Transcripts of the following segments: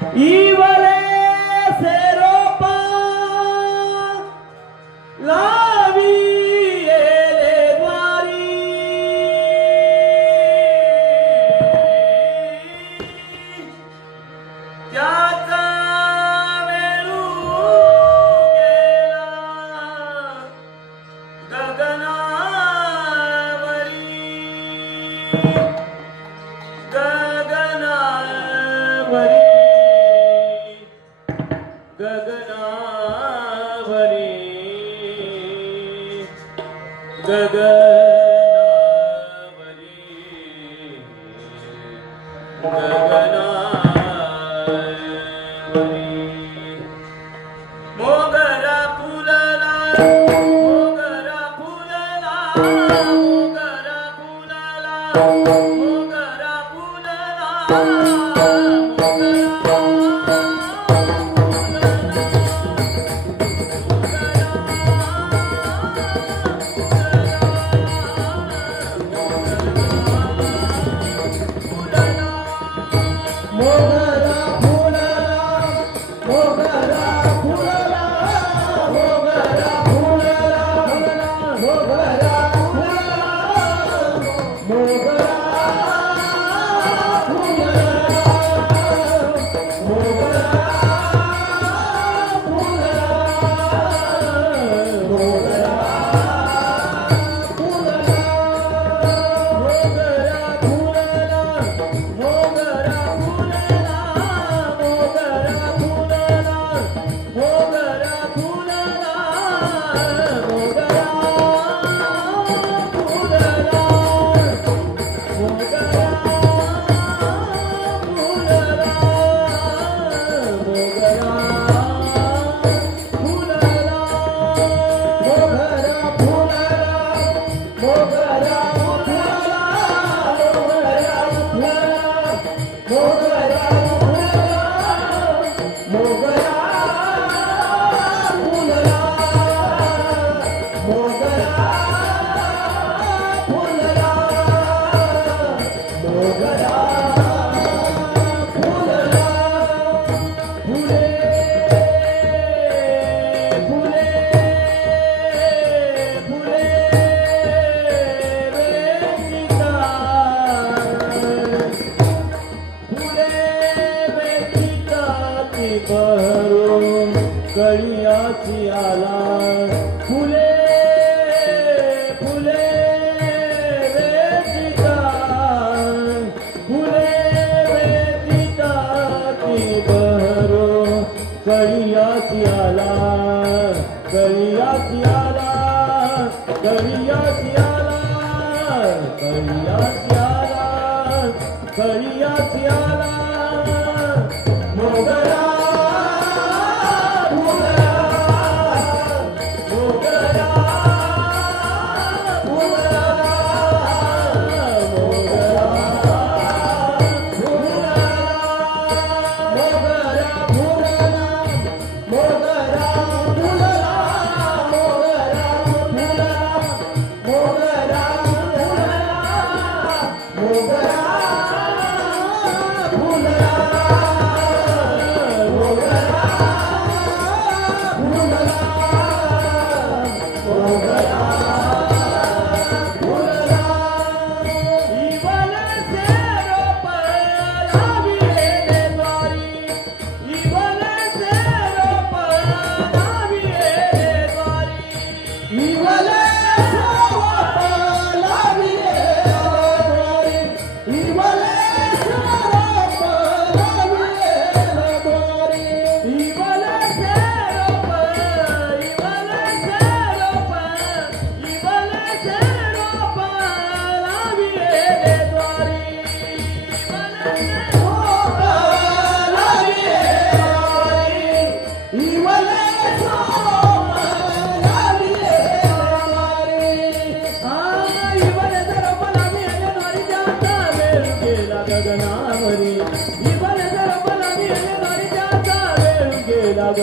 इवले सेरोपा लावी येले द्वारी त्याचा वेळू गेला गगनावरी गगनावरी गगनावरी गगनावरी गगनावरी मोगरा फुलला मोगरा फुलला मोगरा फुलला मोगरा कळियाची आला फुले फुले वेचिता फुले वेचिता ती बहरो कळियाची आला कळियाची आला कळियाची आला कळियाची आला कळियाची आला मोगरा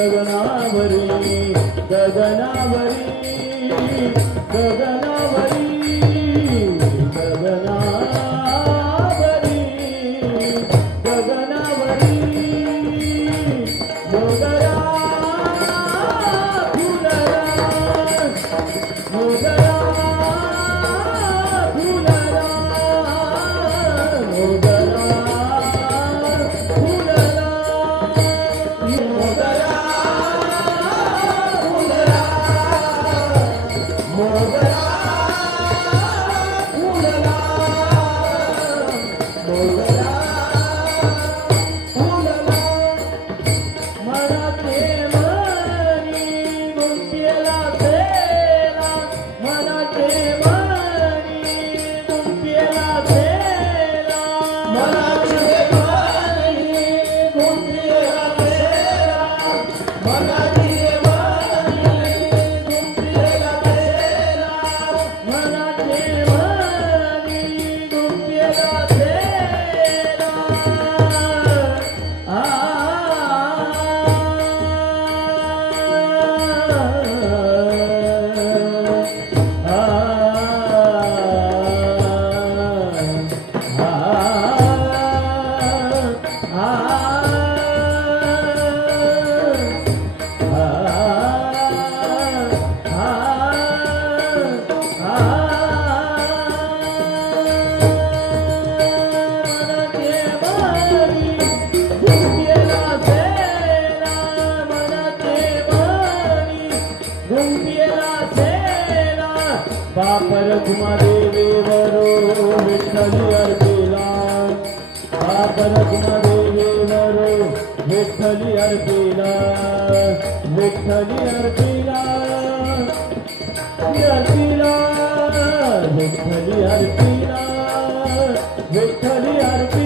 गगनावरी गगनावरी गगनावरी गगनावरी गगनावरी मोगरा फुलला मोगरा फुलला मोगरा फुलला मोगरा फुलला मोगरा फुलला मोगरा फुलला मनाचे मनी गुंफेला सेला मनाचे मनी गुंफेला सेला मनाचे मनी गुंफेला सेला मनाचे मनी गुंफेला सेला मनाचे मनी गुंफेला सेला बापर कुमादेवीवरो विठ्ठली अर्पिला बापर कुमादेवीवरो विठ्ठली अर्पिला विठ्ठली अर्पिला अर्पिला विठ्ठली अर्पिला विठ्ठली अर्पिला